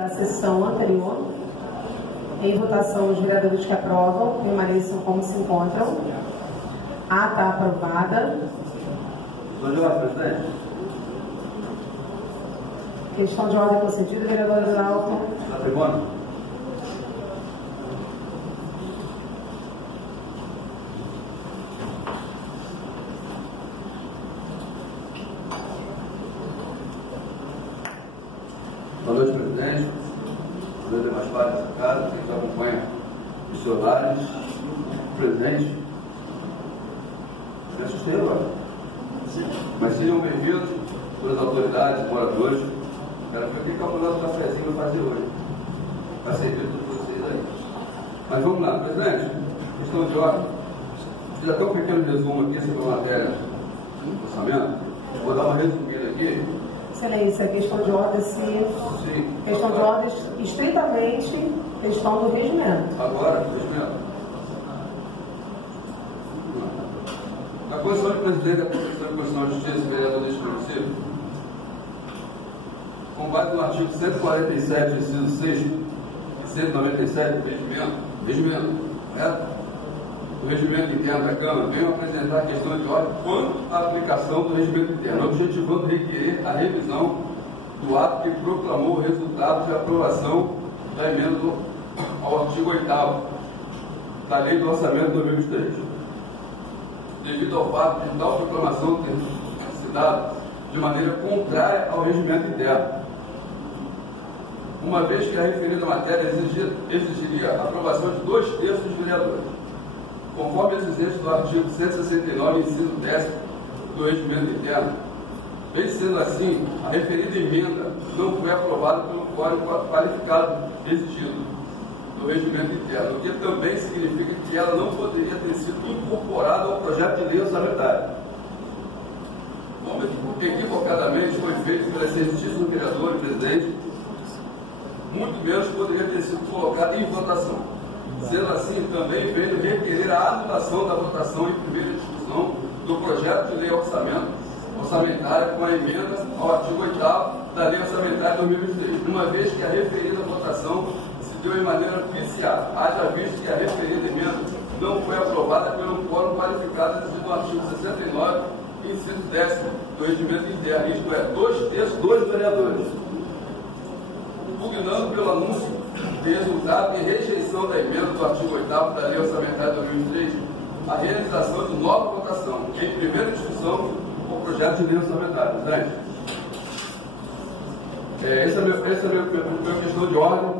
Da sessão anterior, em votação, os vereadores que aprovam permaneçam como se encontram. Ata aprovada. Presidente. Questão de ordem concedida, vereador Adalto. Na tribuna. Boa noite, presidente. Boa noite, demais partes dessa casa, quem nos acompanha nos seus lares, presidente. Me assustei agora. Mas sejam bem-vindos, todas as autoridades, moradores. Quero ver o que é o nosso cafezinho vai fazer hoje. Vai servir para vocês aí. Mas vamos lá, presidente. Questão de ordem. Fiz até um pequeno resumo aqui sobre a matéria do orçamento. Vou dar uma resumida aqui. Excelência, questão de ordem, Sim. Questão de ordem estritamente questão do regimento. Agora, regimento. Na Constituição de Presidente da Constituição de Justiça, vereador deste município, com base no artigo 147, inciso 6 e 197 do regimento, correto? O regimento interno da Câmara, venho apresentar a questão de ordem quanto à aplicação do regimento interno, objetivando requerer a revisão do ato que proclamou o resultado de aprovação da emenda ao artigo 8º da Lei do Orçamento de 2023. Devido ao fato de tal proclamação ter sido dada de maneira contrária ao regimento interno, uma vez que a referida matéria exigiria a aprovação de 2/3 dos vereadores, conforme exigência do artigo 169, inciso 10 do regimento interno. Bem sendo assim, a referida emenda não foi aprovada pelo quórum qualificado exigido do regimento interno, o que também significa que ela não poderia ter sido incorporada ao projeto de lei orçamentária. Como equivocadamente foi feito pelo excelentíssimo vereador e presidente, muito menos poderia ter sido colocada em votação. Sendo assim, também veio requerer a anulação da votação em primeira discussão do projeto de lei orçamentária com a emenda ao artigo 8º da Lei Orçamentária de 2023, uma vez que a referida votação se deu em maneira viciada, haja visto que a referida emenda não foi aprovada pelo quórum qualificado exigido no artigo 69, inciso 10º do regimento interno, isto é, 2/3 dos vereadores, impugnando pelo anúncio de resultado e rejeição da emenda do artigo 8º da Lei Orçamentária de 2023, a realização de nova votação em primeira discussão com o projeto de lei orçamentária. Presidente, essa é a minha questão de ordem,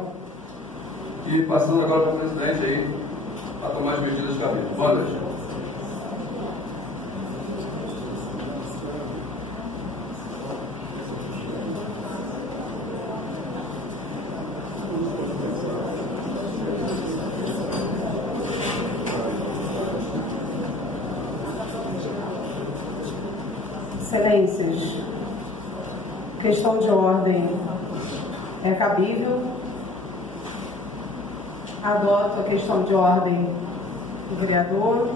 e passando agora para o presidente aí, para tomar as medidas cabíveis. Boa noite. Excelências, questão de ordem é cabível. Adoto a questão de ordem do vereador.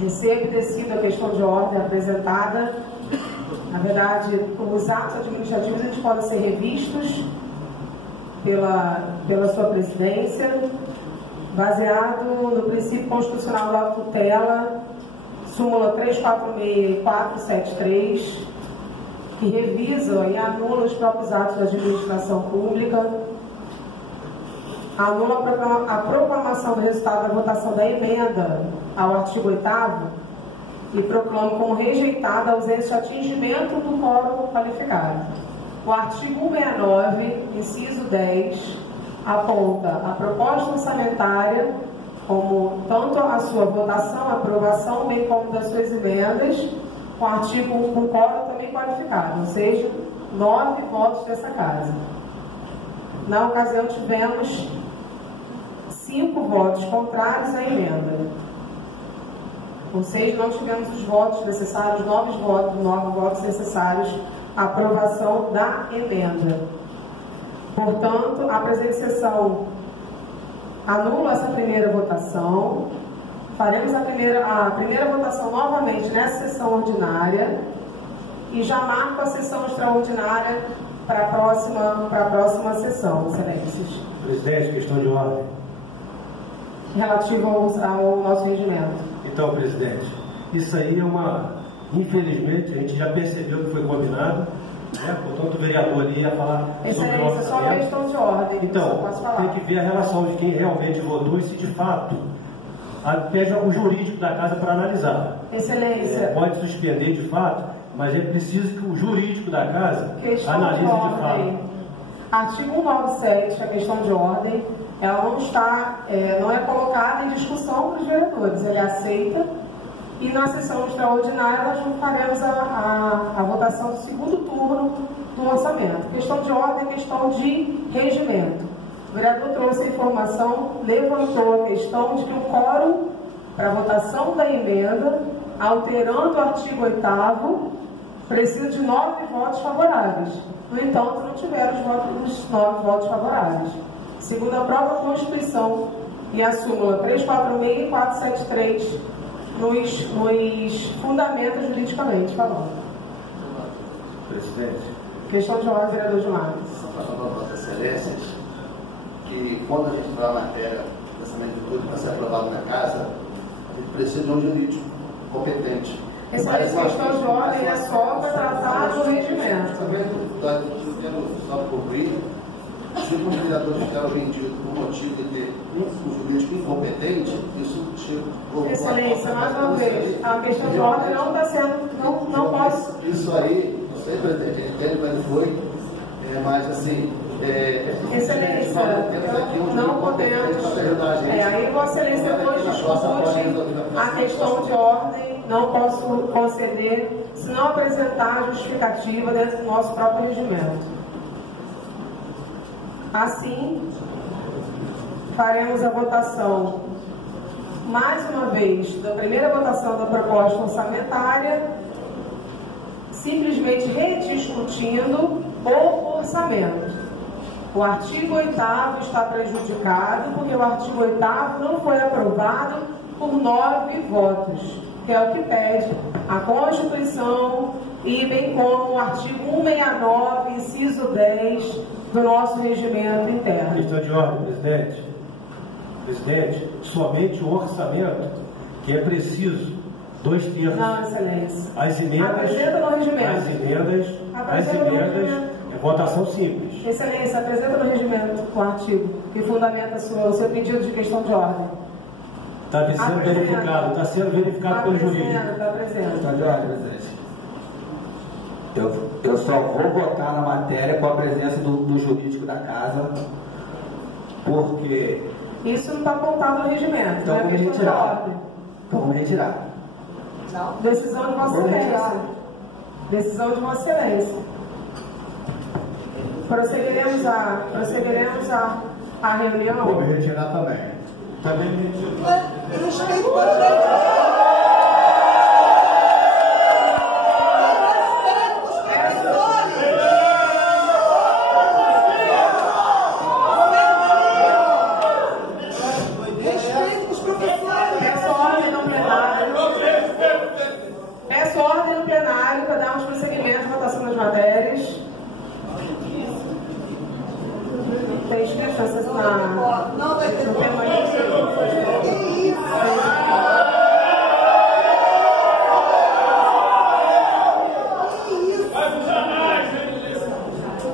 Recebo e decido a questão de ordem apresentada. Na verdade, os atos administrativos eles podem ser revistos pela sua presidência, baseado no princípio constitucional da tutela, súmula 346 e 473, que revisam e anulam os próprios atos da administração pública, anula a proclamação do resultado da votação da emenda ao artigo 8º e proclama como rejeitada a ausência de atingimento do quórum qualificado. O artigo 169, inciso 10, aponta a proposta orçamentária como tanto a sua votação, aprovação, bem como das suas emendas, com quórum também qualificado, ou seja, 9 votos dessa casa. Na ocasião tivemos 5 votos contrários à emenda, ou seja, não tivemos os votos necessários, 9 votos necessários à aprovação da emenda. Portanto, a presente sessão anula essa primeira votação, faremos a primeira votação novamente nessa sessão ordinária e já marco a sessão extraordinária para a próxima sessão, excelências. Presidente, questão de ordem. Relativo ao nosso regimento. Então, presidente, isso aí é infelizmente, a gente já percebeu que foi combinado, né? Portanto, o vereador ali ia falar sobre o orçamento. Só uma questão de ordem. Então, tem que ver a relação de quem realmente votou e se de fato pede o jurídico da casa para analisar. Excelência. Pode suspender de fato, mas é preciso que o jurídico da casa analise de fato. Artigo 197, a questão de ordem, ela não é colocada em discussão para os vereadores, ele aceita e na sessão extraordinária nós faremos a votação do segundo turno do orçamento. Questão de ordem, questão de regimento. O vereador trouxe a informação, levantou a questão de que o quórum para a votação da emenda, alterando o artigo 8º, precisa de 9 votos favoráveis. No entanto, não tiveram os 9 votos favoráveis. Segundo a própria Constituição e a súmula 346 e 473, nos fundamenta juridicamente falando. Presidente. Questão de ordem, vereador Gilmar. Só para falar para Vossas Excelências que quando a gente entrar na matéria do pensamento de tudo para ser aprovado na casa, a gente precisa de um jurídico competente. Essa questão de ordem é só para tratar do regimento. Só para concluir, se os vereadores ficaram vendidos por motivo de ter um jurídico incompetente, isso chega. Excelência, mais uma vez, a questão de ordem não está sendo, não posso. Isso aí, não sei, presidente, entende, mas foi, mas assim. Excelência, não podemos. Aí Vossa Excelência depois discute a questão de ordem, não posso conceder se não apresentar a justificativa dentro do nosso próprio regimento. Assim, faremos a votação, mais uma vez, da primeira votação da proposta orçamentária, simplesmente rediscutindo o orçamento. O artigo 8º está prejudicado porque o artigo 8º não foi aprovado por 9 votos, que é o que pede a Constituição e bem como o artigo 169, inciso 10 do nosso regimento interno. Questão de ordem, presidente. Presidente, somente o orçamento que é preciso 2 terços. Não, excelência. As emendas. Apresenta no regimento. As emendas é votação simples. Excelência, apresenta no regimento o artigo que fundamenta o seu pedido de questão de ordem. Está sendo verificado, está sendo verificado pelo jurídico. Está apresentando. Questão de ordem, presidente. Eu só vou votar na matéria com a presença do jurídico da casa, porque... Isso não está apontado no regimento, então, não é questão de ordem. Então vamos retirar. Não. Decisão de Vossa Excelência. Decisão de Vossa Excelência. Prosseguiremos a reunião. Vou me retirar também. Também me retiro. Peço ordem no plenário para darmos prosseguimento à votação das matérias. Tem inscrições no permanente.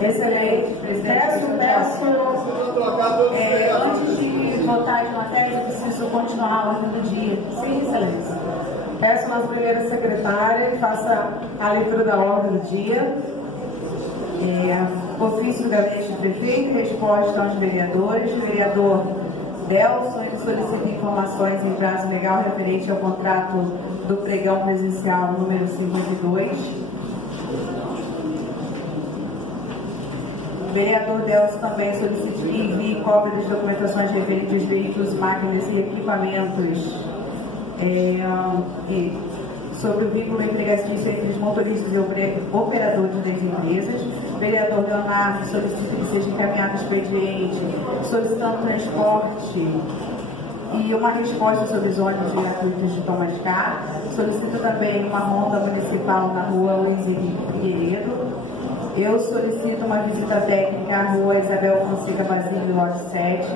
Excelente, presidente. Antes de votar de matéria, eu preciso continuar a ordem do dia. Sim, excelência. Peço à nossa primeira secretária que faça a leitura da ordem do dia. Ofício do gabinete do prefeito, resposta aos vereadores. O vereador Delson, ele solicita informações em prazo legal referente ao contrato do pregão presencial número 52. O vereador Delson também solicita que envie cópia das documentações referentes aos veículos, máquinas e equipamentos sobre o vínculo empregatício entre os motoristas e operadores das empresas. O vereador Leonardo solicita que seja encaminhado expediente solicitando transporte e uma resposta sobre os ônibus gratuitos de Thomas Carr. Solicita também uma ronda municipal na rua Luiz Henrique Figueiredo. Eu solicito uma visita técnica à rua Isabel Fonseca Basílio, lote 7.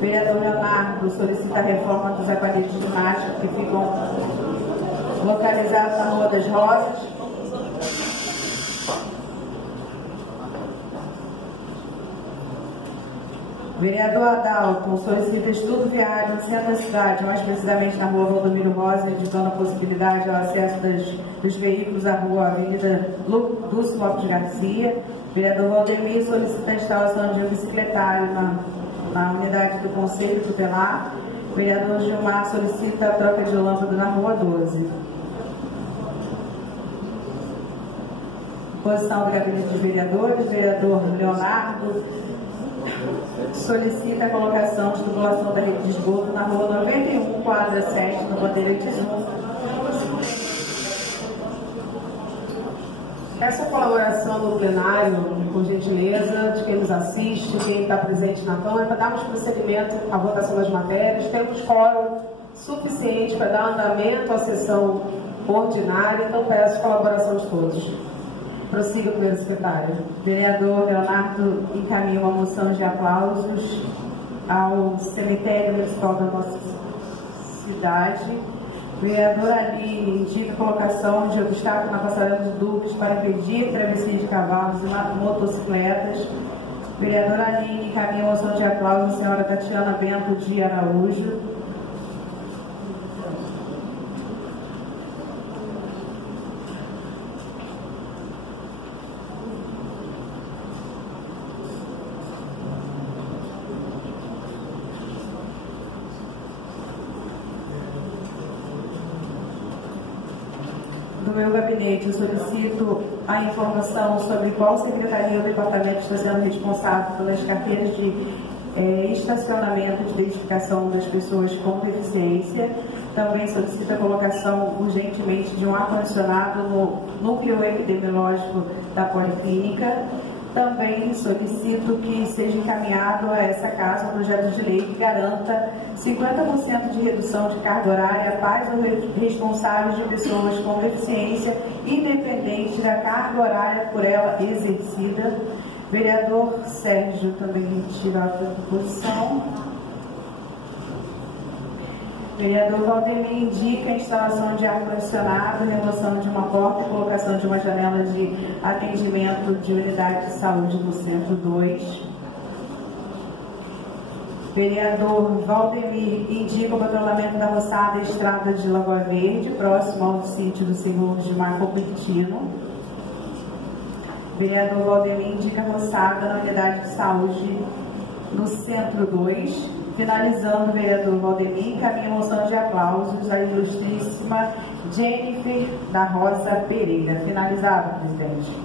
Vereador Leonardo solicita a reforma dos aparelhos de ginástica que ficam localizados na Rua das Rosas. Vereador Adalto solicita estudo viário no centro da cidade, mais precisamente na Rua Valdomiro Rosa, indicando a possibilidade ao acesso dos veículos à Rua Avenida Dulce Lopes Garcia. Vereador Valdemir solicita a instalação de um bicicletário na unidade do Conselho Tutelar. Vereador Gilmar solicita a troca de lâmpada na Rua 12. Posição do Gabinete dos Vereadores. Vereador Leonardo solicita a colocação de tubulação da rede de esgoto na Rua 91, quadra 7, no Bandeirantes 1. Essa colaboração no plenário, por gentileza, de quem nos assiste, quem está presente na Câmara, para darmos prosseguimento à votação das matérias. Temos quórum suficiente para dar andamento à sessão ordinária, então peço colaboração de todos. Prossiga, primeiro secretário. Vereador Leonardo encaminha uma moção de aplausos ao cemitério municipal da nossa cidade. Vereador Ali indica a colocação de obstáculo na passarela de Dubres para impedir travessia de cavalos e motocicletas. Vereador Ali encaminha a moção de aplausos à senhora Tatiana Bento de Araújo. Do meu gabinete, eu solicito a informação sobre qual secretaria ou departamento está sendo responsável pelas carteiras de estacionamento de identificação das pessoas com deficiência. Também solicito a colocação urgentemente de um ar-condicionado no núcleo epidemiológico da Policlínica. Também solicito que seja encaminhado a essa casa um projeto de lei que garanta 50% de redução de carga horária para os responsáveis de pessoas com deficiência, independente da carga horária por ela exercida. Vereador Sérgio também retirado da posição. Vereador Valdemir indica a instalação de ar-condicionado, remoção de uma porta e colocação de uma janela de atendimento de unidade de saúde no Centro 2. Vereador Valdemir indica o patrulhamento da roçada Estrada de Lagoa Verde, próximo ao sítio do senhor Gilmar Copertino. Vereador Valdemir indica a roçada na unidade de saúde no Centro 2. Finalizando, o vereador Valdemir encaminha a moção de aplausos à ilustríssima Jennifer da Rosa Pereira. Finalizado, presidente.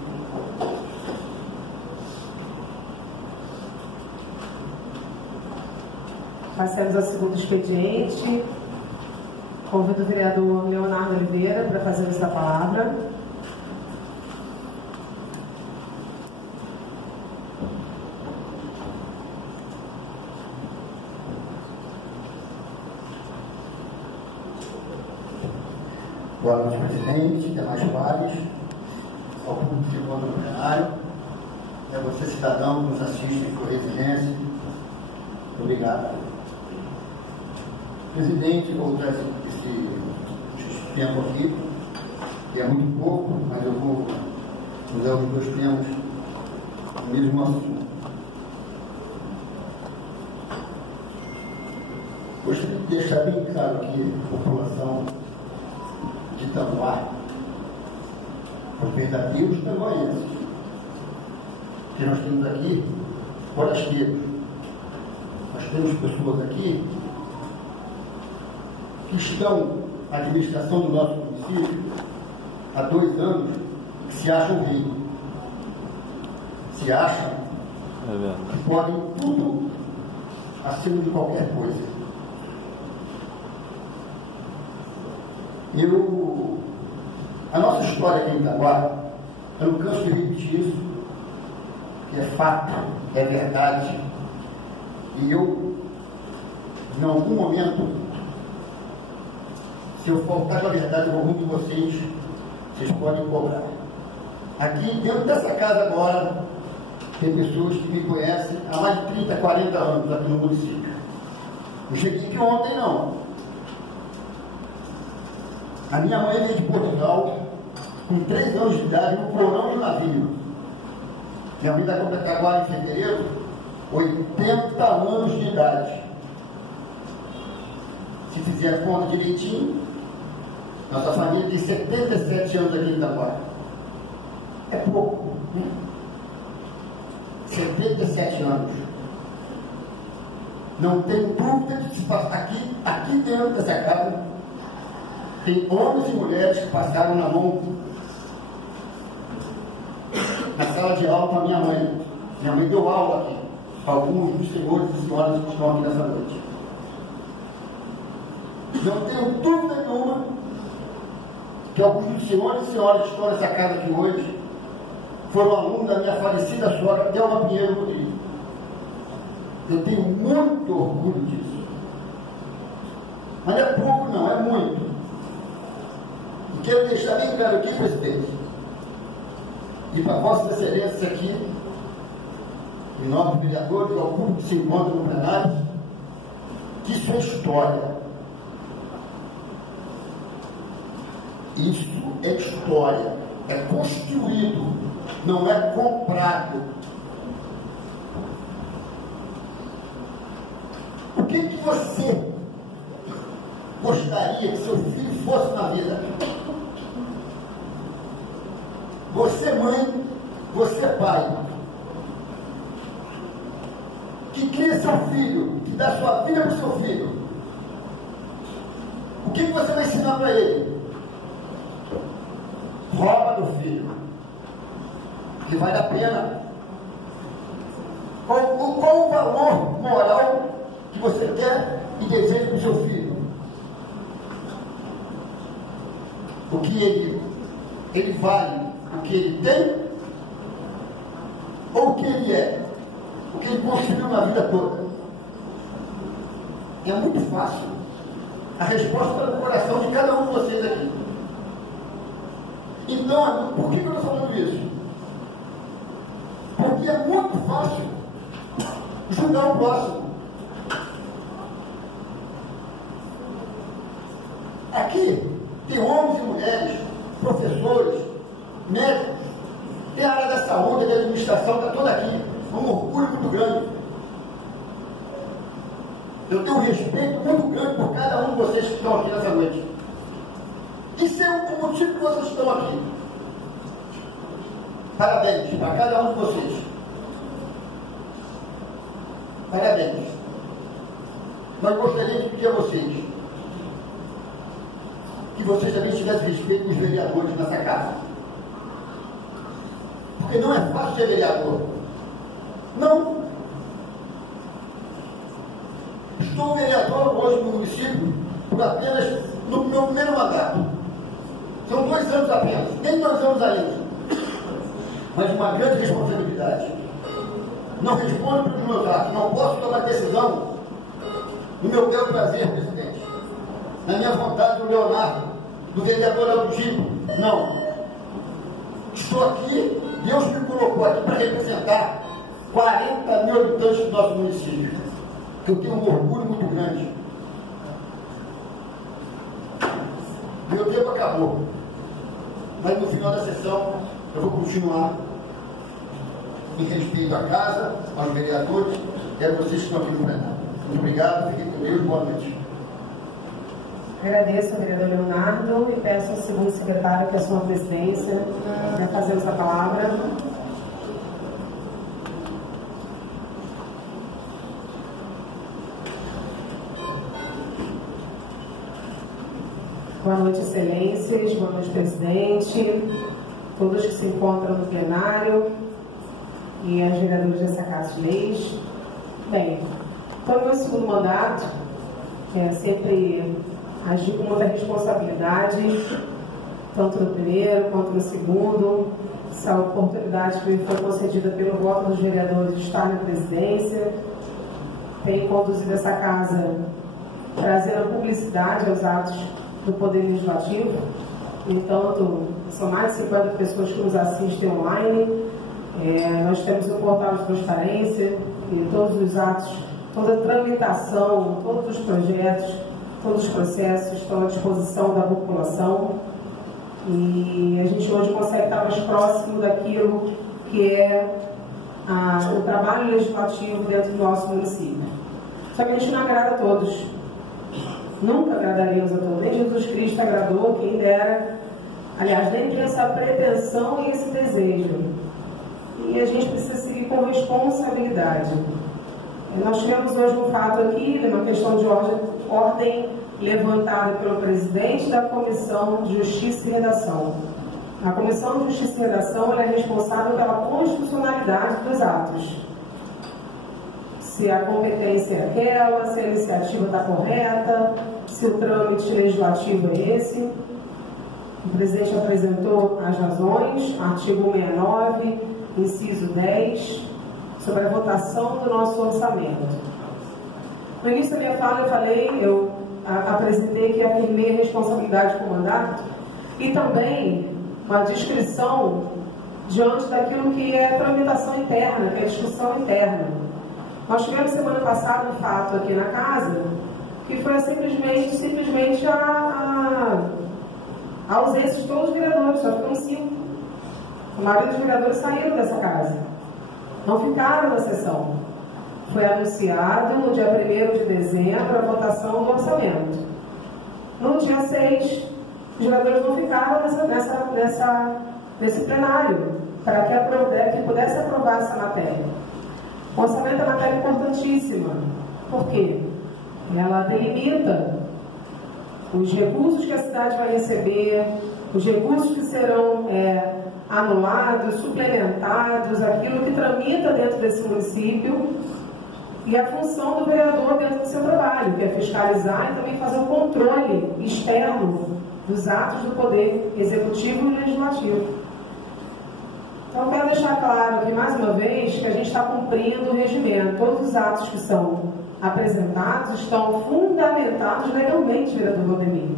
Passemos ao segundo expediente. Convido o vereador Leonardo Oliveira para fazer esta palavra. Boa noite, presidente, demais pares, ao público que se encontra no plenário, é você, cidadão, que nos assiste por residência. Obrigado. Presidente, vou usar esse tempo aqui, que é muito pouco, mas eu vou usar os dois tempos no mesmo assunto. Gostaria de deixar bem claro aqui, população de Tanguá, os verdadeiros tanguaenses, que nós temos aqui forasteiros. Nós temos pessoas aqui que estão na administração do nosso município há 2 anos, que se acham rei. Se acham que podem tudo acima de qualquer coisa. A nossa história aqui em Itaguá, eu não canso de repetir isso, que é fato, é verdade. E eu, em algum momento, se eu faltar com a verdade em algum de vocês, vocês podem cobrar. Aqui dentro dessa casa agora, tem pessoas que me conhecem há mais de 30, 40 anos aqui no município. Não cheguei aqui ontem, não. A minha mãe veio de Portugal, com 3 anos de idade, no porão do navio. Minha mãe vai completar agora em fevereiro 80 anos de idade. Se fizer a conta direitinho, nossa família tem 77 anos aqui em Itaquá. É pouco, né? 77 anos. Não tem dúvida de que se passa aqui dentro dessa casa, tem homens e mulheres que passaram na mão na sala de aula com a minha mãe. Minha mãe deu aula aqui para alguns dos senhores e senhoras que estão aqui nessa noite. Não tenho dúvida nenhuma que alguns dos senhores e senhoras que estão nessa casa aqui hoje foram alunos da minha falecida sogra, Thelma Pinheiro Rodrigues. Eu tenho muito orgulho disso. Mas não é pouco, não, é muito. E quero deixar bem claro aqui, presidente, e para Vossa Excelência aqui, em nome dos vereadores, ao público que se encontra no plenário, que isso é história. Isso é história. É construído, não é comprado. O que você gostaria que seu filho fosse na vida? Você mãe, você pai, que cria seu filho, que dá sua vida para o seu filho, o que você vai ensinar para ele? Rouba do filho, que vale a pena. Qual o valor moral que você quer e deseja para o seu filho? O que ele vale, o que ele tem, ou o que ele é, o que ele construiu na vida toda? É muito fácil. A resposta está no coração de cada um de vocês aqui. Então, por que eu estou falando isso? Porque é muito fácil julgar o próximo. Aqui tem homens e mulheres, professores, médicos, tem a área da saúde, da administração, está toda aqui. É um orgulho muito grande. Eu tenho um respeito muito grande por cada um de vocês que estão aqui nessa noite. Isso é o motivo que vocês estão aqui. Parabéns para cada um de vocês. Parabéns. Mas gostaria de pedir a vocês que vocês também tivessem respeito com os vereadores nessa casa. Porque não é fácil ser vereador. Não. Estou vereador hoje no município por apenas no meu primeiro mandato. São 2 anos apenas, nem 2 anos ainda. Mas uma grande responsabilidade. Não respondo pelos meus atos, não posso tomar decisão no meu bel prazer, presidente. Na minha vontade do Leonardo, do vereador Aldino. Não. Estou aqui, Deus me colocou aqui para representar 40 mil habitantes do nosso município. Eu tenho um orgulho muito grande. Meu tempo acabou. Mas no final da sessão eu vou continuar em respeito à casa, aos vereadores e a vocês que estão aqui no plenário. Muito obrigado, fiquem com Deus, boa noite. Agradeço ao vereador Leonardo e peço ao segundo secretário que assuma a presidência para fazer uso da palavra. Boa noite, excelências, boa noite, presidente, todos que se encontram no plenário e as vereadoras dessa Casa de Leis. Bem, estou no meu segundo mandato, que é sempre agir com muita responsabilidade, tanto no primeiro quanto no segundo. Essa oportunidade que me foi concedida pelo voto dos vereadores de estar na presidência. Tenho conduzido essa casa trazendo publicidade aos atos do Poder Legislativo, entanto, são mais de 50 pessoas que nos assistem online. Nós temos o portal de transparência e todos os atos, toda a tramitação, todos os projetos, todos os processos estão à disposição da população e a gente hoje consegue estar mais próximo daquilo que é o trabalho legislativo dentro do nosso município. Só que a gente não agrada a todos. Nunca agradaríamos a todos. Nem Jesus Cristo agradou, quem dera. Aliás, nem tem essa pretensão e esse desejo. E a gente precisa seguir com responsabilidade. Nós tivemos hoje um fato aqui, uma questão de ordem levantada pelo presidente da Comissão de Justiça e Redação. A Comissão de Justiça e Redação ela é responsável pela constitucionalidade dos atos. Se a competência é aquela, se a iniciativa está correta, se o trâmite legislativo é esse. O presidente apresentou as razões, artigo 169, inciso 10, sobre a votação do nosso orçamento. No início da minha fala eu apresentei que afirmei a responsabilidade com o mandato e também uma descrição diante daquilo que é tramitação interna, que é discussão interna. Nós tivemos semana passada um fato aqui na casa que foi simplesmente a ausência de todos os vereadores, só ficam 5. A maioria dos vereadores saíram dessa casa, não ficaram na sessão. Foi anunciado no dia 1º de dezembro a votação do orçamento. No dia 6, os vereadores não ficaram nesse plenário para que pudesse aprovar essa matéria. O orçamento é uma matéria importantíssima. Por quê? Ela delimita os recursos que a cidade vai receber, os recursos que serão anulados, suplementados, aquilo que tramita dentro desse município e a função do vereador dentro do seu trabalho, que é fiscalizar e também fazer o controle externo dos atos do Poder Executivo e Legislativo. Então, eu quero deixar claro aqui, mais uma vez, que a gente está cumprindo o regimento. Todos os atos que são apresentados estão fundamentados legalmente, vereador Valdemir.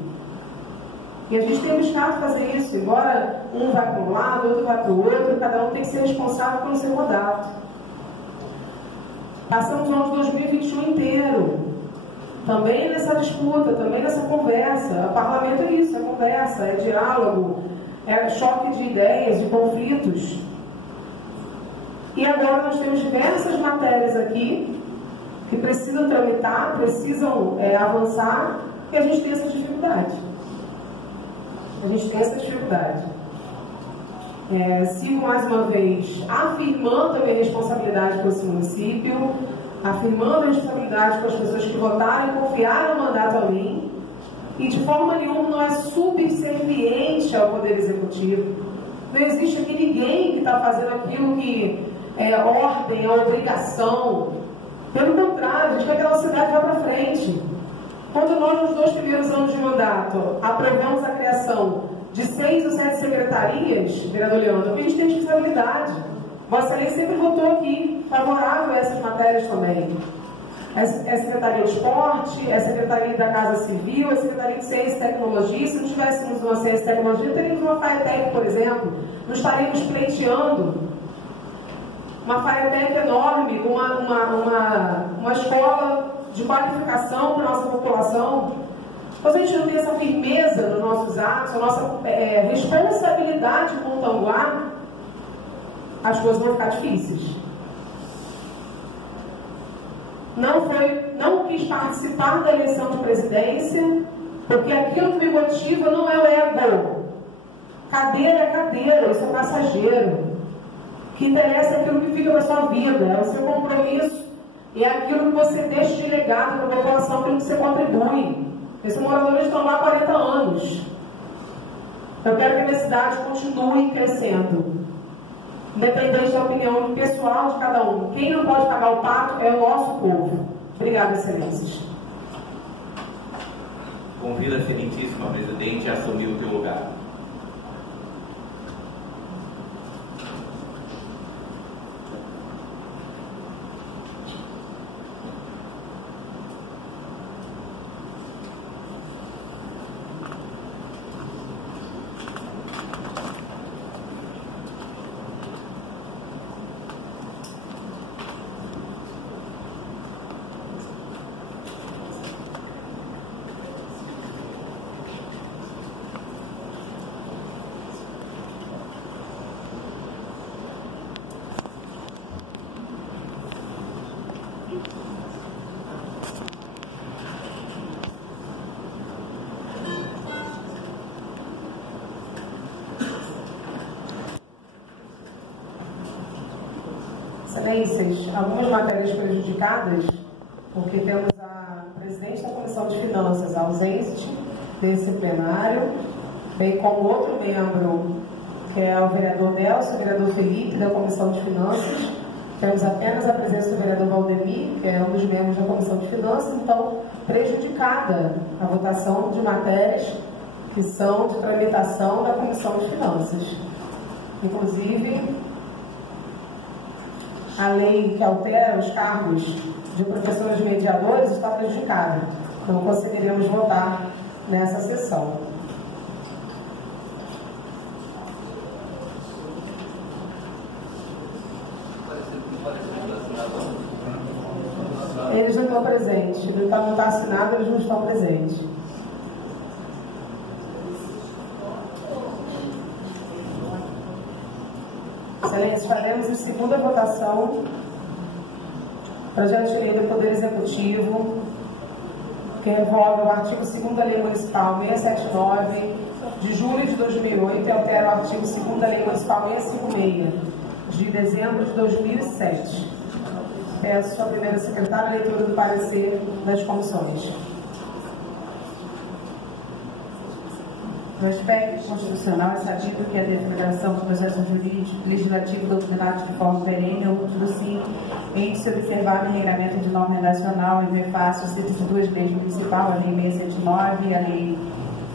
E a gente tem buscado fazer isso, embora um vai para um lado, outro vai para o outro, cada um tem que ser responsável pelo seu mandato. Passamos o ano de 2021 inteiro, também nessa disputa, também nessa conversa. O parlamento é isso, é conversa, é diálogo, é choque de ideias, de conflitos. E agora nós temos diversas matérias aqui que precisam tramitar, precisam avançar, e a gente tem essa dificuldade. Sigo mais uma vez afirmando a minha responsabilidade com esse município, afirmando a responsabilidade com as pessoas que votaram e confiaram o mandato a mim, e de forma nenhuma não é subserviente ao Poder Executivo. Não existe aqui ninguém que está fazendo aquilo que é ordem, é obrigação. Pelo contrário, a gente quer que a nossa cidade vá para frente. Quando nós, nos 2 primeiros anos de mandato, aprovamos a criação de 6 ou 7 secretarias, vereador Leandro, a gente tem responsabilidade. Vossa Excelência sempre votou aqui, favorável a essas matérias também. É a Secretaria de Esporte, é a Secretaria da Casa Civil, é a Secretaria de Ciência e Tecnologia. Se não tivéssemos uma Ciência e Tecnologia, teríamos uma FAETEC, por exemplo. Não estaríamos pleiteando uma FAETEC enorme, uma escola de qualificação para a nossa população. Então, se a gente não tem essa firmeza nos nossos atos, a nossa responsabilidade com o Tanguá, as coisas vão ficar difíceis. Não quis participar da eleição de presidência, porque aquilo que me motiva não é o ego. Cadeira é cadeira, isso é passageiro. O que interessa é aquilo que fica na sua vida, é o seu compromisso, e é aquilo que você deixa de legado para a população, aquilo que você contribui. Esses moradores estão lá há 40 anos. Eu quero que a minha cidade continue crescendo, independente da opinião pessoal de cada um. Quem não pode pagar o pato é o nosso povo. Obrigada, excelências. Convido a excelentíssima presidente a assumir o teu lugar. Excelências, algumas matérias prejudicadas, porque temos a presidente da Comissão de Finanças ausente desse plenário, bem como outro membro, que é o vereador Nelson, o vereador Felipe, da Comissão de Finanças. Temos apenas a presença do vereador Valdemir, que é um dos membros da Comissão de Finanças, então prejudicada a votação de matérias que são de tramitação da Comissão de Finanças. Inclusive, a lei que altera os cargos de professores mediadores está prejudicada. Não conseguiremos votar nessa sessão. Eles não estão presentes. Então não está assinado, eles não estão presentes. Excelência, faremos em segunda votação projeto de lei do Poder Executivo que revoga o artigo 2º da Lei Municipal 679 de julho de 2008 e altera o artigo 2º da Lei Municipal 656 de dezembro de 2007. Peço à primeira secretária a leitura do parecer das comissões. No aspecto constitucional, é sabido que a deflagração do processo jurídico legislativo doutrinado de forma perene é útil, sim, em se observar o regramento de norma nacional e ver fácil cita-se duas leis municipais, a Lei 679 e a Lei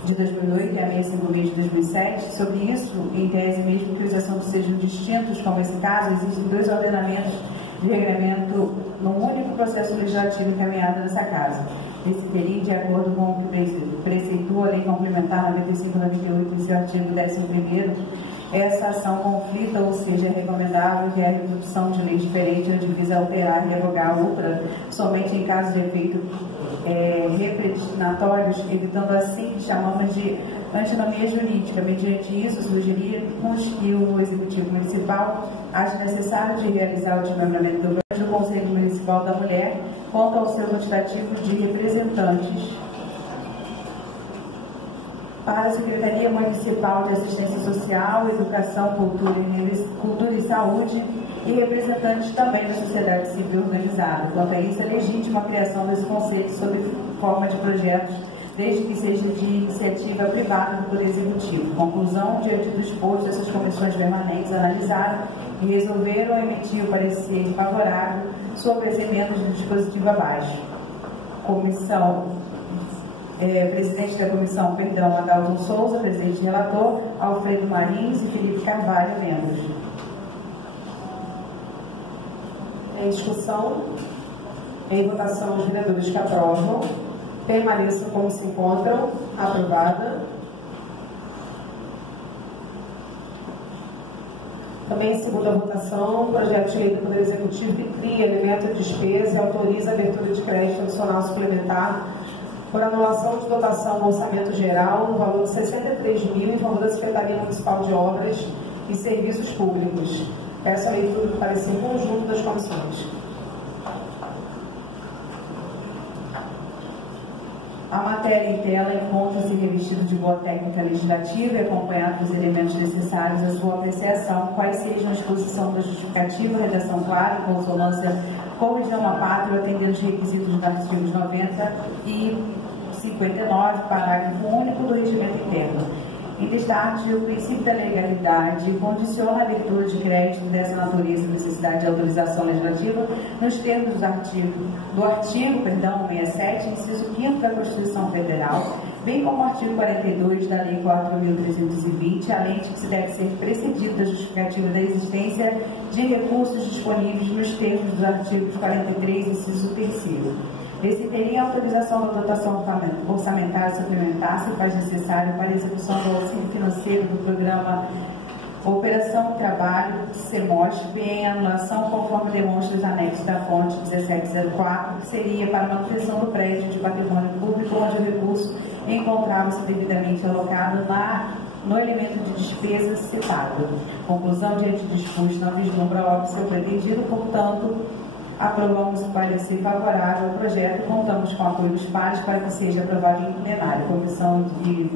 de 2008 e a 656 de 2007. Sobre isso, em tese, mesmo que os assuntos sejam distintos, como esse caso, existem dois ordenamentos de regramento num único processo legislativo encaminhado nessa casa. Esse teria, de acordo com o que preceitua a Lei Complementar 95/98 em seu artigo 11º, essa ação conflita, ou seja, é recomendável que a reprodução de leis diferentes visa alterar e revogar outra somente em casos de efeito repredestinatórios, evitando assim que chamamos de antinomia jurídica. Mediante isso, sugerimos que o Executivo Municipal ache necessário de realizar o desmembramento do Conselho Municipal da Mulher quanto ao seu quantitativo de representantes para a Secretaria Municipal de Assistência Social, Educação, Cultura e Saúde e representantes também da sociedade civil organizada. Quanto a isso, é legítima a criação desse conceito sob forma de projetos, desde que seja de iniciativa privada do Poder Executivo. Conclusão, diante do exposto, essas comissões permanentes analisaram e resolveram emitir o parecer favorável sobre as emendas do dispositivo abaixo. Presidente da comissão, Adalton Souza, presidente e relator, Alfredo Marins e Felipe Carvalho, membros. Em discussão, em votação, os vereadores que aprovam permaneçam como se encontram. Aprovada. Também em segunda votação, o projeto de lei do Poder Executivo que cria elemento de despesa e autoriza a abertura de crédito adicional suplementar por anulação de dotação no orçamento geral no valor de 63 mil em favor da Secretaria Municipal de Obras e Serviços Públicos. Peço a leitura do parecer conjunto das comissões. A matéria em tela encontra-se revestida de boa técnica legislativa e acompanhado dos elementos necessários à sua apreciação, quais sejam a exposição da justificativa, redação clara, em consonância com o idioma pátrio, atendendo os requisitos dos artigos 90 e 59, parágrafo único do regimento interno. Em destaque, o princípio da legalidade condiciona a abertura de crédito dessa natureza e necessidade de autorização legislativa nos termos do artigo 67, inciso 5º da Constituição Federal, bem como o artigo 42 da Lei 4.320, além de que se deve ser precedido da justificativa da existência de recursos disponíveis nos termos dos artigos 43, inciso 3º. Esse teria a autorização da dotação orçamentária suplementar se faz necessário para a execução do auxílio financeiro do programa Operação Trabalho CEMOSP em anulação conforme demonstra os anexos da fonte 1704, que seria para a manutenção do prédio de patrimônio público onde o recurso encontrava-se devidamente alocado no elemento de despesa citado. Conclusão, diante do disposto, não vislumbra óbvio seu pretendido, portanto, aprovamos o parecer favorável ao projeto e contamos com o apoio dos pares para que seja aprovado em plenário. Comissão de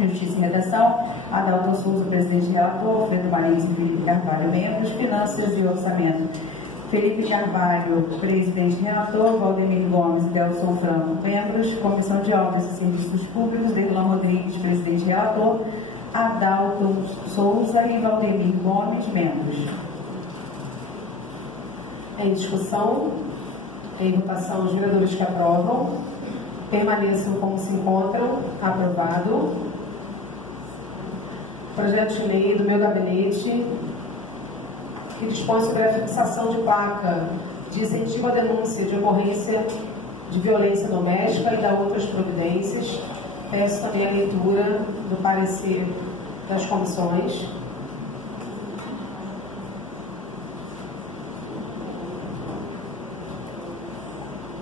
Justiça e Redação, Adalto Souza, presidente e relator, Alfredo Marins e Felipe Carvalho, membros, Finanças e Orçamento, Felipe Carvalho, presidente e relator, Valdemir Gomes e Delson Franco, membros, Comissão de Obras e Serviços Públicos, Derlan Rodrigues, presidente e relator, Adalto Souza e Valdemir Gomes, membros. Em discussão, em votação, os vereadores que aprovam permaneçam como se encontram. Aprovado. Projeto de lei do meu gabinete que dispõe sobre a fixação de placa de incentivo à denúncia de ocorrência de violência doméstica e da outras providências. Peço também a leitura do parecer das comissões.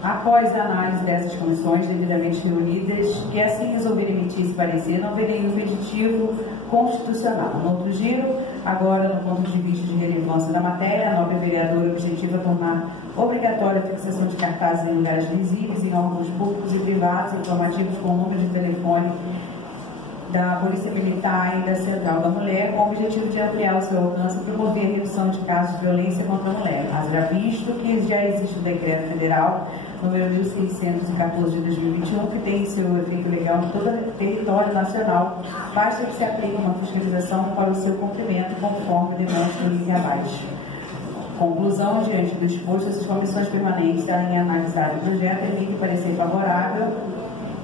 Após a análise dessas comissões devidamente reunidas, que assim resolverem emitir esse parecer, não vê nenhum impeditivo constitucional. No outro giro, agora no ponto de vista de relevância da matéria, a nobre vereadora objetiva tornar obrigatória a fixação de cartazes em lugares visíveis, em órgãos públicos e privados, informativos com o número de telefone da Polícia Militar e da Central da Mulher, com o objetivo de ampliar o seu alcance e promover a redução de casos de violência contra a mulher. Haja visto que já existe o decreto federal número 1614 de 2021, que tem seu efeito legal em todo o território nacional, basta que se aplique uma fiscalização para o seu cumprimento, conforme demonstra o link abaixo. Conclusão, diante do exposto, essas comissões permanentes em analisar o projeto emitem parecer favorável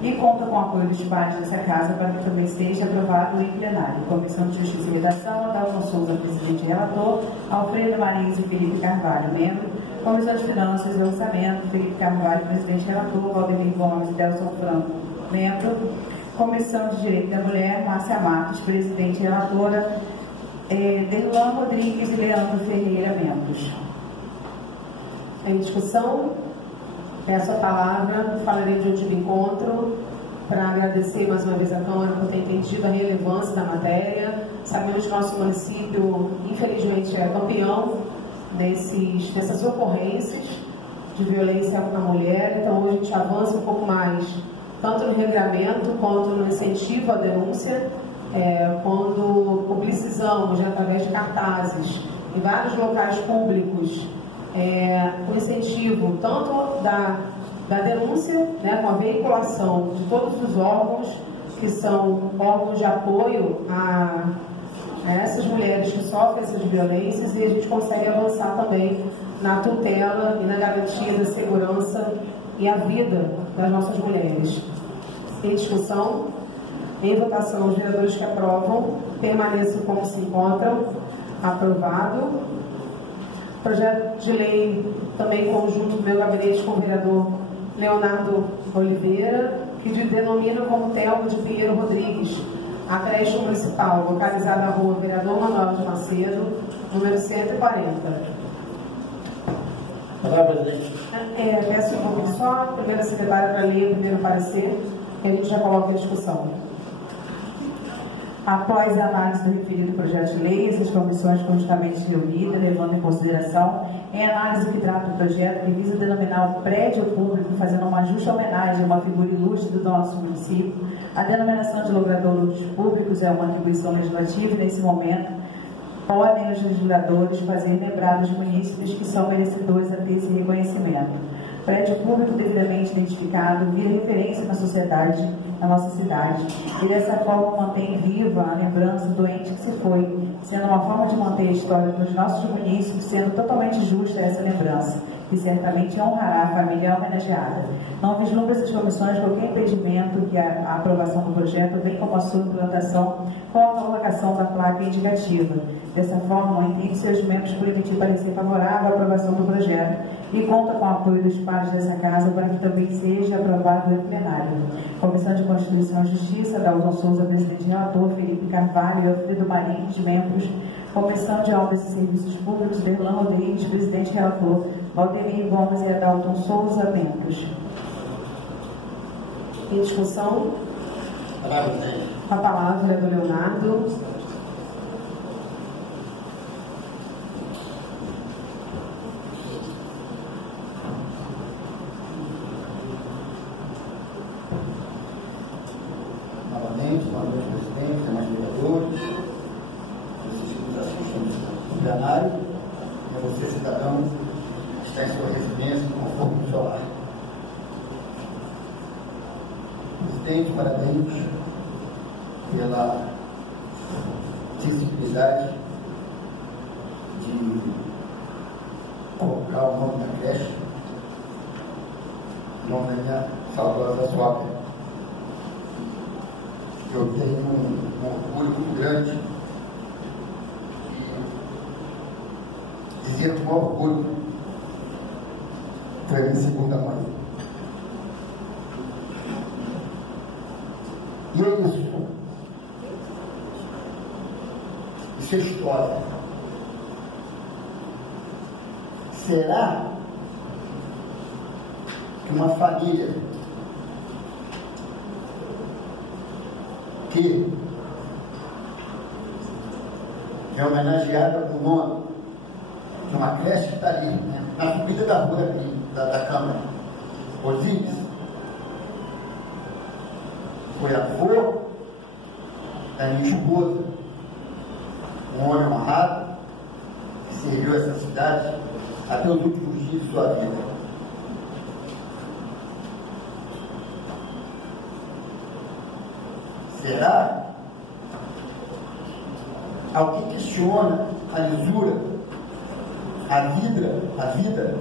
e conta com o apoio dos pares dessa casa para que também seja aprovado em plenário. Comissão de Justiça e Redação, Adalson Souza, presidente e relator, Alfredo Marins e Felipe Carvalho, membro. Comissão de Finanças e Orçamento, Felipe Carvalho, presidente e relator, Valdemir Gomes e Delson Franco, membro. Comissão de Direito da Mulher, Márcia Matos, presidente e relatora, Derlan Rodrigues e Leandro Ferreira, membros. Em discussão, peço a palavra, falarei de último encontro, para agradecer mais uma vez a Câmara por ter entendido a relevância da matéria. Sabemos que nosso município, infelizmente, é campeão dessas ocorrências de violência contra a mulher, então hoje a gente avança um pouco mais, tanto no regramento quanto no incentivo à denúncia, quando publicizamos, através de cartazes, em vários locais públicos, o incentivo tanto da denúncia, com a veiculação de todos os órgãos, que são órgãos de apoio a essas mulheres que sofrem essas violências, e a gente consegue avançar também na tutela e na garantia da segurança e a vida das nossas mulheres. Em discussão, em votação, os vereadores que aprovam permaneçam como se encontram. Aprovado. Projeto de lei também conjunto do meu gabinete com o vereador Leonardo Oliveira, que denomina como Telmo de Pinheiro Rodrigues a creche municipal, localizada na rua Vereador Manuel de Macedo, número 140. Palavra, presidente. Peço um pouco só, a primeira secretária para ler o primeiro parecer, que a gente já coloca em discussão. Após a análise do referido projeto de lei, as comissões conjuntamente reunidas, levando em consideração, em análise que trata do projeto que visa denominar o prédio público, fazendo uma justa homenagem a uma figura ilustre do nosso município. A denominação de logradouros públicos é uma atribuição legislativa e, nesse momento, podem os legisladores fazer lembrar os munícipes que são merecedores a ter esse reconhecimento. Prédio público devidamente identificado vira referência na sociedade, na nossa cidade, e dessa forma mantém viva a lembrança do ente que se foi, sendo uma forma de manter a história dos nossos munícipes, sendo totalmente justa essa lembrança, que certamente honrará a família homenageada. Não vislumbra essas comissões qualquer impedimento que a aprovação do projeto, bem como a sua implantação, com a colocação da placa indicativa. Dessa forma, entende seus membros por emitir parecer favorável à aprovação do projeto e conta com o apoio dos pares dessa casa para que também seja aprovado em plenário. Comissão de Constituição e Justiça, Adalson Souza, presidente e relator, Felipe Carvalho e Alfredo Marins, membros. Comissão de Obras e Serviços Públicos, Derlan Rodrigues, presidente e relator, Valdemir Gomes e Adalson Souza, membros. Em discussão, a palavra é do Leonardo. Novamente, boa noite, presidente, demais vereadores, vocês que nos assistem no plenário, e a você, cidadão, que está em sua residência no conforto do seu lar. Presidente, parabéns pela sensibilidade de colocar o nome da creche, o nome da minha saudosa sogra. Eu tenho um orgulho muito grande e dizer com orgulho foi a minha segunda mãe. E é isso. Isso é história. Será que uma família que é homenageada com o nome de uma creche que está ali, né, na subida da rua da Câmara, Osíris, foi avô da minha esposa, um homem honrado que serviu essa cidade até os últimos dias de sua vida. Será? Alguém questiona a lisura, a vida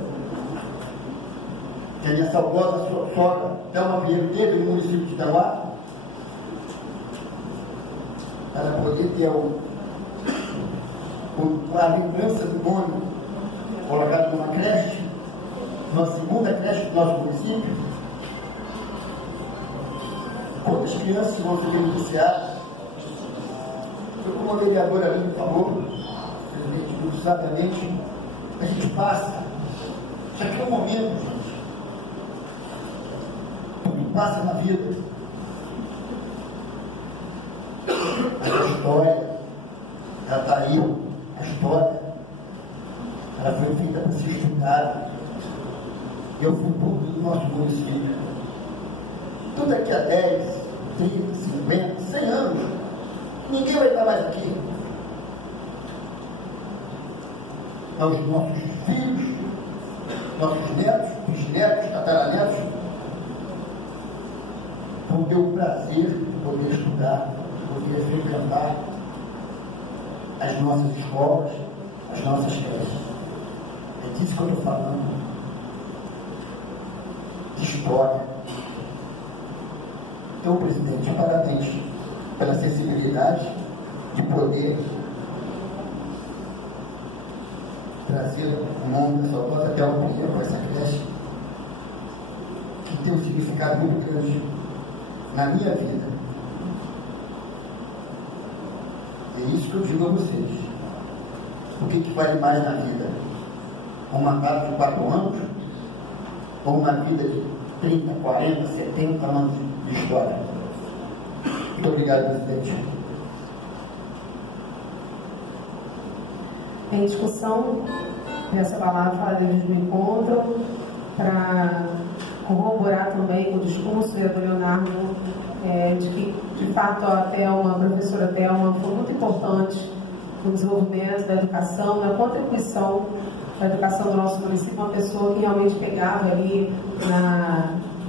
que a minha saudosa sogra Thelma Pinheiro teve no município de Itauá, para poder ter a lembrança do nome colocado numa creche, numa segunda creche do nosso município? Quantas crianças vão ser beneficiadas? Foi como a vereadora ali me falou, presidente, muito exatamente, a gente passa. Isso aqui é um momento, gente. Tudo passa na vida. A história, ela está aí. A história, ela foi feita para ser estudada. E é o futuro do nosso município. Tudo daqui a 10, 30, 50, 100 anos, ninguém vai estar mais aqui. Mas os nossos filhos, nossos netos, bisnetos, tataranetos, vão ter o prazer de poder estudar, de poder frequentar as nossas escolas, as nossas creches. É disso que eu estou falando. De história. Então, presidente, parabéns pela sensibilidade de poder trazer o nome da saudosa Thelma Pinheiro para essa creche, que tem um significado muito grande na minha vida. É isso que eu digo a vocês. O que vale mais na vida? Uma casa de 4 anos ou uma vida de 30, 40, 70 anos de história? Muito obrigado, presidente. Em discussão, nessa palavra fala do encontro, para corroborar também com o discurso do vereador Leonardo, de que, de fato, a professora Thelma, foi muito importante no desenvolvimento da educação, na contribuição da educação do nosso município, uma pessoa que realmente pegava ali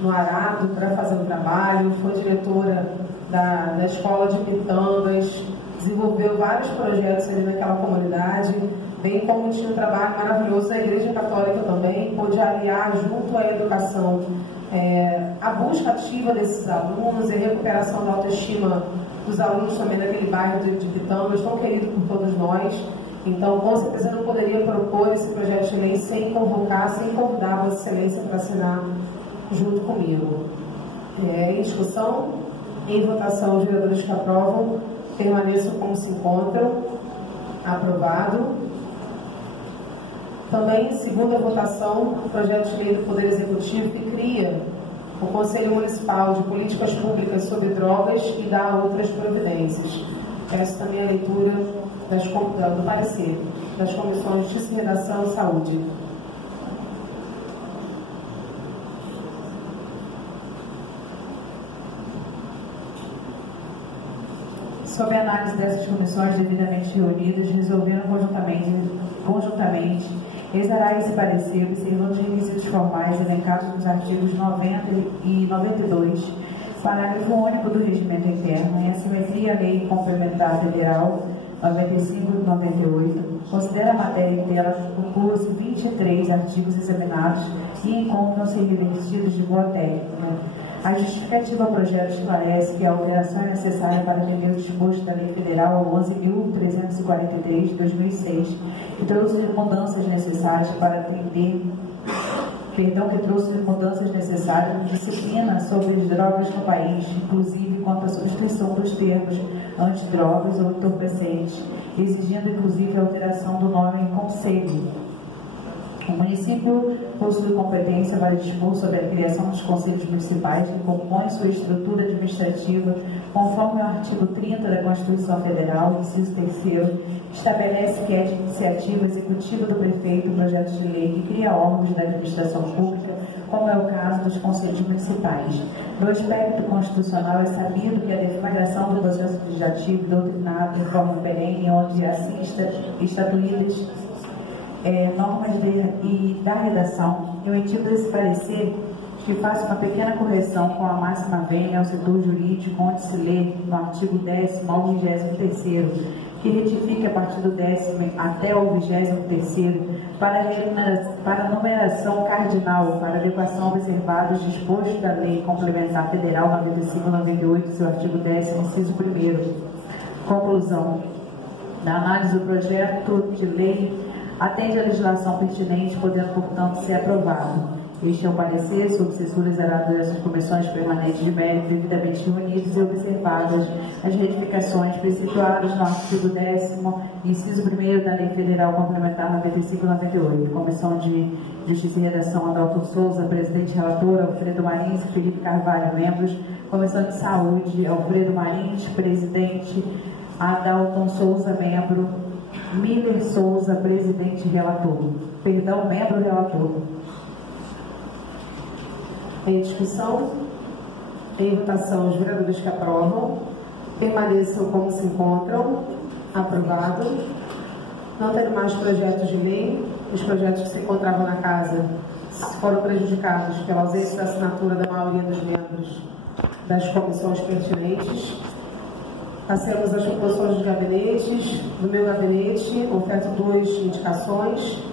no arado para fazer o trabalho, foi diretora da escola de Pitangas, desenvolveu vários projetos ali naquela comunidade, bem como tinha um trabalho maravilhoso na Igreja Católica também, pôde aliar junto à educação a busca ativa desses alunos e a recuperação da autoestima dos alunos também daquele bairro de Pitangas, tão querido por todos nós. Então, com certeza, não poderia propor esse projeto de lei sem convocar, sem convidar a Vossa Excelência para assinar junto comigo. Em discussão, em votação, os vereadores que aprovam permaneçam como se encontram. Aprovado. Também, segunda votação, o projeto de lei do Poder Executivo que cria o Conselho Municipal de Políticas Públicas sobre Drogas e dá outras providências. Peço também a leitura do parecer das comissões de Justiça, Redação e Saúde. Sob a análise dessas comissões devidamente reunidas, resolveram conjuntamente exarar esse parecer, observando os requisitos formais elencados nos artigos 90 e 92, parágrafo único do Regimento Interno, em assimetria à Lei Complementar Federal 95 e 98, considera a matéria em tela concurso 23 artigos examinados e encontram-se revertidos de boa técnica. A justificativa ao projeto esclarece que a alteração é necessária para atender o disposto da Lei Federal 11.343 de 2006, que trouxe mudanças necessárias para atender, que trouxe mudanças necessárias na disciplina sobre as drogas no país, inclusive quanto à substituição dos termos antidrogas ou entorpecentes, exigindo inclusive a alteração do nome em conselho. O município possui competência para dispor sobre a criação dos conselhos municipais que compõem sua estrutura administrativa, conforme o artigo 30 da Constituição Federal, inciso 3º, estabelece que é de iniciativa executiva do prefeito o projeto de lei que cria órgãos da administração pública, como é o caso dos conselhos municipais. No aspecto constitucional, é sabido que a deflagração do processo legislativo doutrinado de forma perene, onde assim estatuídas normas e da redação, eu emitido desse parecer que faço uma pequena correção com a máxima vênia ao setor jurídico, onde se lê no artigo 10º ao 23º, que retifique a partir do 10º até o 23º para a numeração cardinal, para adequação observada os dispostos da Lei Complementar Federal 95 e 98, seu artigo 10º, inciso 1º. Conclusão. Da análise do projeto de lei atende à legislação pertinente, podendo, portanto, ser aprovado. Este é o parecer sobre censura exarada dessas comissões permanentes de mérito devidamente reunidas e observadas as retificações precituadas no artigo 10º, inciso 1º da Lei Federal Complementar 95 e 98. Comissão de Justiça e Redação, Adalto Souza, presidente e relator, Alfredo Marins e Felipe Carvalho, membros. Comissão de Saúde, Alfredo Marins, presidente, Adalton Souza, membro, Miller Souza, presidente e relator. Membro relator. Em discussão, em votação, os vereadores que aprovam permaneçam como se encontram. Aprovado. Não tendo mais projetos de lei, os projetos que se encontravam na casa foram prejudicados pela ausência da assinatura da maioria dos membros das comissões pertinentes. Passamos às proposições dos gabinetes. Do meu gabinete, oferto 2 indicações.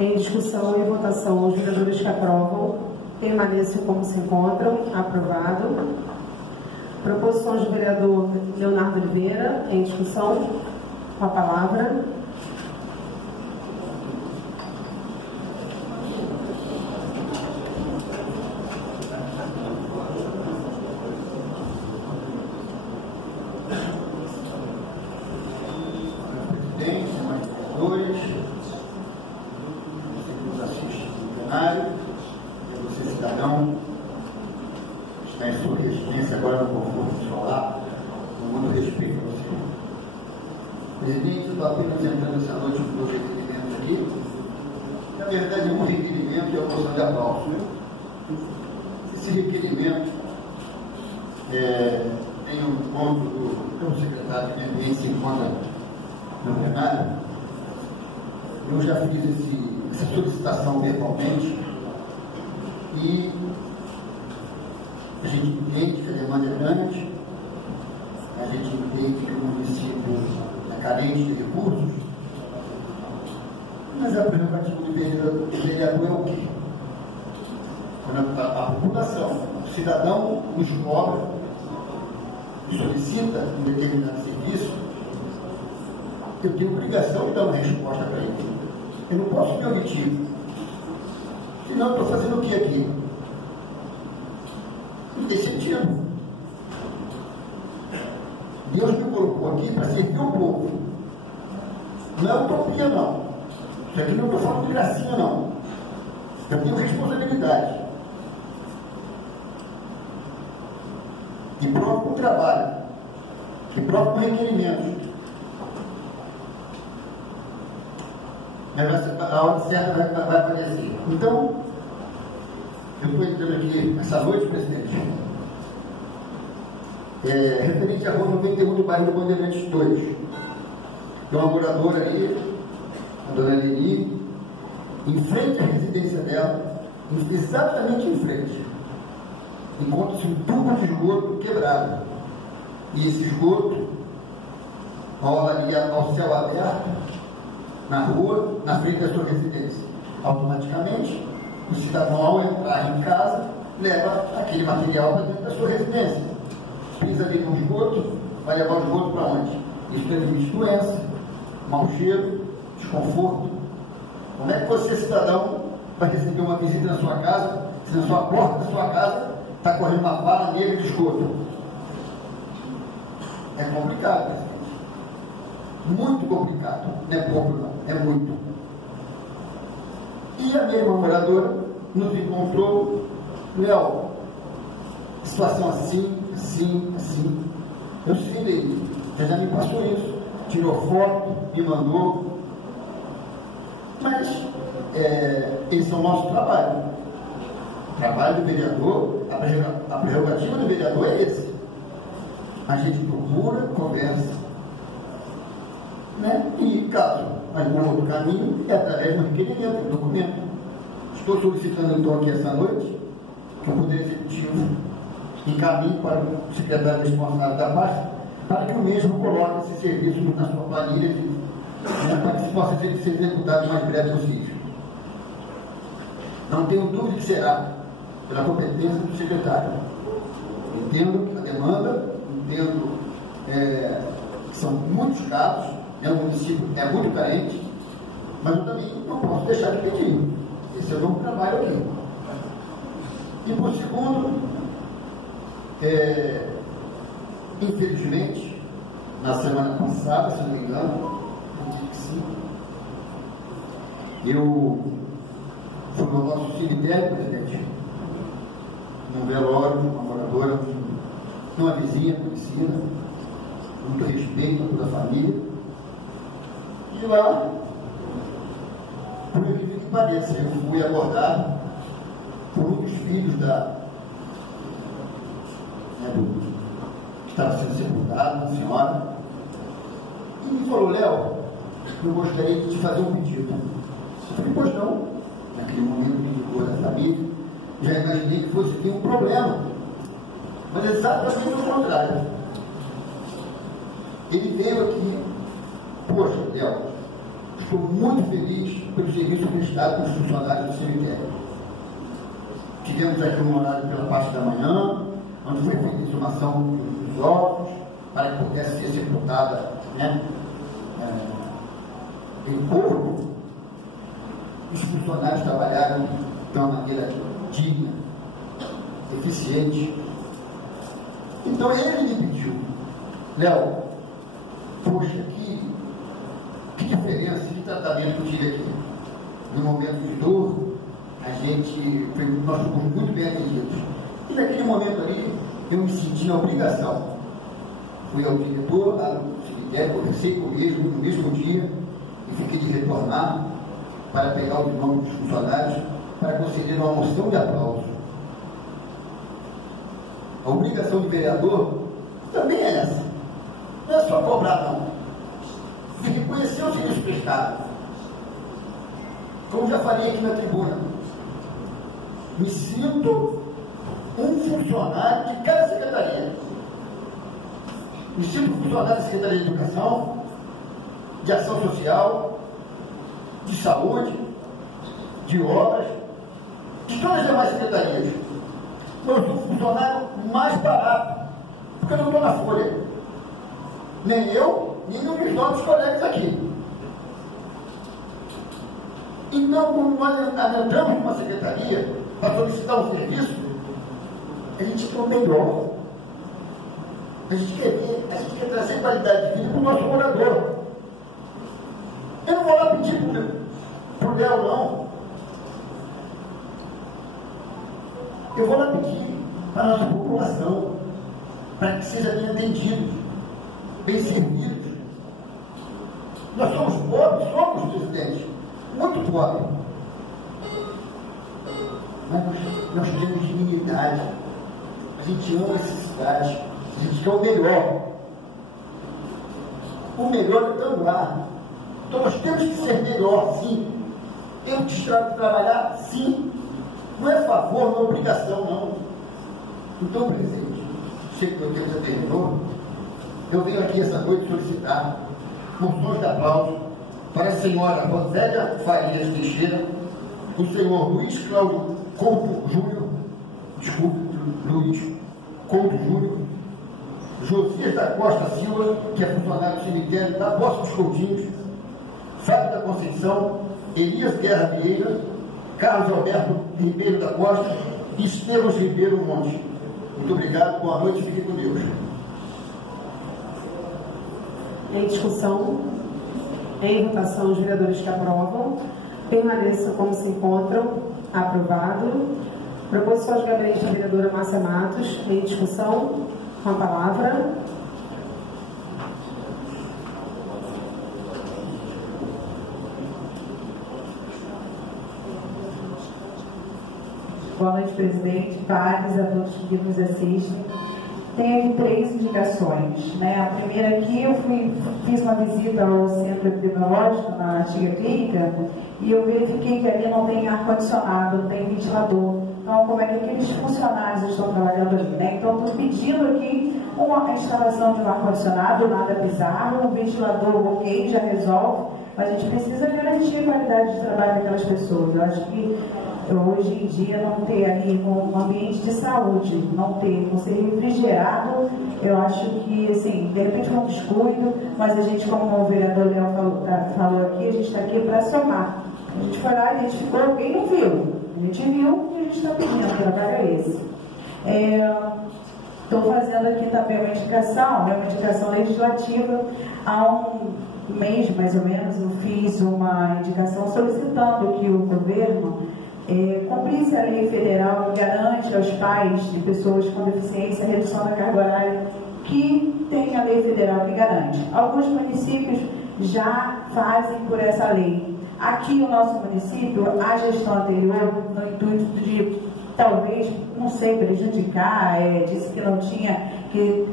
Em discussão e votação, os vereadores que aprovam permaneçam como se encontram. Aprovado. Proposições do vereador Leonardo Oliveira. Em discussão, com a palavra. Você, cidadão, está em sua residência agora no conforto solar, com muito respeito ao senhor. Presidente, eu estou apenas entrando essa noite com 2 requerimentos aqui. Na verdade, um requerimento é a moção de aplauso. Esse requerimento tem um ponto do secretário de Meio Ambiente, se encontra no plenário. Eu já fiz essa solicitação verbalmente e a gente entende que a demanda é grande, a gente entende que o município é carente de recursos, mas a prerrogativa do vereador é o quê? Quando a população, o cidadão nos cobra, solicita um determinado serviço, eu tenho obrigação de dar uma resposta para ele. Eu não posso me omitir. Senão, estou fazendo o que aqui? Não tem sentido. Deus me colocou aqui para servir o povo. Não é utopia, não. Isso aqui não estou falando de gracinha, não. Eu tenho responsabilidade. E provo com trabalho. E provo com requerimentos. A hora certa vai aparecer. Então, eu estou entrando aqui essa noite, presidente, Referente à rua 91 do bairro do Bandeirantes 2. Tem uma moradora ali, a dona Leni, em frente à residência dela, exatamente em frente, encontra-se um tubo de esgoto quebrado. E esse esgoto rola ali ao céu aberto, na rua, na frente da sua residência. Automaticamente, o cidadão, ao entrar em casa, leva aquele material para dentro da sua residência. Pisa ali no esgoto, vai levar o esgoto para onde? Isso transmite doença, mau cheiro, desconforto. Como é que você, cidadão, vai receber uma visita na sua casa, se na sua porta da sua casa está correndo uma bala negra de esgoto? É complicado, presidente. Muito complicado. Não é pouco, não. É muito. E a minha irmã moradora nos encontrou, Léo, situação assim. Eu sei, já me passou isso. Tirou foto, me mandou. Mas esse é o nosso trabalho. O trabalho do vereador, a prerrogativa do vereador é esse. A gente procura, conversa, né? E caso algum outro caminho, é através de um requerimento, de documento. Estou solicitando então aqui essa noite que o Poder Executivo encaminhe para o secretário responsável da pasta, para que o mesmo coloque esse serviço na sua planilha, para que possa ser executado o mais breve possível. Não tenho dúvida que será pela competência do secretário. Entendo a demanda, entendo que são muitos casos, o município é muito carente, mas eu também não posso deixar de pedir. Esse é o novo trabalho aqui. E por segundo, infelizmente, na semana passada, se não me engano, eu digo que sim, eu fui no nosso cemitério, presidente, num velório, uma moradora, uma vizinha conhecida, muito respeito a toda a família. E lá, por incrível que pareça, eu fui abordado por um dos filhos que estava sendo sepultado, uma senhora, e me falou: Léo, eu gostaria de te fazer um pedido. Eu falei: pois não. Naquele momento me ligou da família, já imaginei que fosse ter um problema, mas exatamente o contrário. Ele veio aqui: poxa, Léo, estou muito feliz pelo serviço prestado pelos funcionários do cemitério. Tivemos aqui um horário pela parte da manhã, onde foi feita a exumação dos órgãos, para que pudesse ser sepultada, né, em corpo. Os funcionários trabalharam de uma maneira digna, eficiente. Então ele me pediu: Léo, poxa, que diferença de tratamento que eu tive aqui. No momento de dor, nós fomos muito bem atendidos. E naquele momento ali, eu me senti na obrigação. Fui ao diretor, lá no cemitério, conversei com ele no mesmo dia, e fiquei de retornar para pegar os nomes dos funcionários, para conceder uma moção de aplauso. A obrigação do vereador também é essa. Não é só cobrar, não. De reconhecer o serviço prestado. Como já falei aqui na tribuna, me sinto um funcionário de cada secretaria. Me sinto funcionário da Secretaria de Educação, de Ação Social, de Saúde, de Obras, de todas as demais secretarias. Eu sou o funcionário mais barato, porque eu não estou na folha. Nem eu, nem os nossos colegas aqui. Então, quando nós entramos numa secretaria para solicitar um serviço, a gente quer o melhor. A gente quer trazer qualidade de vida para o nosso morador. Eu não vou lá pedir para o Léo, não. Eu vou lá pedir para a nossa população, para que seja bem atendidos, bem servidos. Nós somos pobres, somos, presidente, muito pobres. Mas nós temos dignidade. A gente ama essa cidade. A gente quer o melhor. O melhor é dando lá. Então nós temos que ser melhor, sim. Temos que trabalhar, sim. Não é favor, não é obrigação, não. Então, presidente, sei que o meu tempo já terminou. Eu venho aqui essa noite solicitar moções de aplauso para a senhora Rosélia Farias Teixeira, o senhor Luiz Cláudio Couto Júnior, Luiz Couto Júnior, Josias da Costa Silva, que é funcionário do cemitério da Poça dos Coutinhos, Fábio da Conceição, Elias Guerra Vieira, Carlos Alberto Ribeiro da Costa e Estevão Ribeiro Monte. Muito obrigado, boa noite, fique com Deus. Em discussão, em votação, os vereadores que aprovam permaneçam como se encontram. Aprovado. Proposições de gabinete da vereadora Márcia Matos. Em discussão, com a palavra. Boa noite, presidente, pares, a todos que nos assistem. Tem aqui 3 indicações, né? A primeira aqui, eu fiz uma visita ao centro epidemiológico, na antiga clínica, e eu verifiquei que ali não tem ar-condicionado, não tem ventilador. Então, como é que aqueles funcionários estão trabalhando ali, né? Então, estou pedindo aqui uma instalação de um ar-condicionado, nada bizarro, um ventilador, ok, já resolve, mas a gente precisa garantir a qualidade de trabalho daquelas pessoas. Eu acho que hoje em dia não ter ali um ambiente de saúde, não ser refrigerado, eu acho que, assim, de repente é um descuido, mas a gente, como o vereador Léo falou aqui, a gente está aqui para somar. A gente foi lá, identificou, alguém não viu. A gente viu e a gente está pedindo, o trabalho é esse. Estou fazendo aqui também uma indicação legislativa. Há um mês, mais ou menos, eu fiz uma indicação solicitando que o governo cumprisse a lei federal que garante aos pais de pessoas com deficiência a redução da carga horária, que tem a lei federal que garante. Alguns municípios já fazem por essa lei. Aqui no nosso município, a gestão anterior, no intuito de talvez, não sei, prejudicar, disse que não tinha, que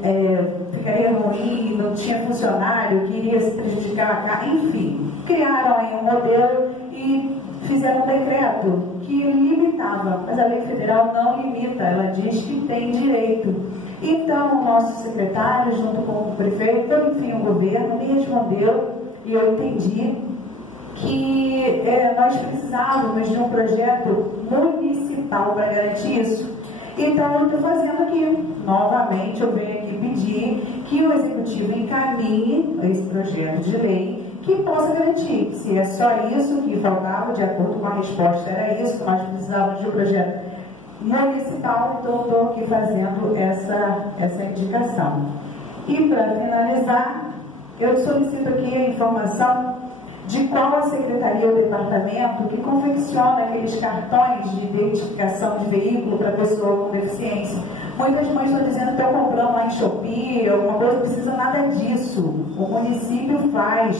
ficaria ruim, não tinha funcionário, que iria se prejudicar, enfim, criaram aí um modelo e fizeram um decreto que limitava, mas a lei federal não limita, ela diz que tem direito. Então, o nosso secretário, junto com o prefeito, enfim, o governo, me respondeu e eu entendi que nós precisávamos de um projeto municipal para garantir isso. Então, eu estou fazendo aqui, novamente, eu venho aqui pedir que o Executivo encaminhe esse projeto de lei que possa garantir. Se é só isso que faltava, de acordo com a resposta, era isso, nós precisávamos de um projeto municipal, então eu estou aqui fazendo essa indicação. E, para finalizar, eu solicito aqui a informação de qual a secretaria ou departamento que confecciona aqueles cartões de identificação de veículo para pessoa com deficiência. Muitas mães estão dizendo que eu comprando lá em Shopee, alguma coisa, não precisa nada disso. O município faz.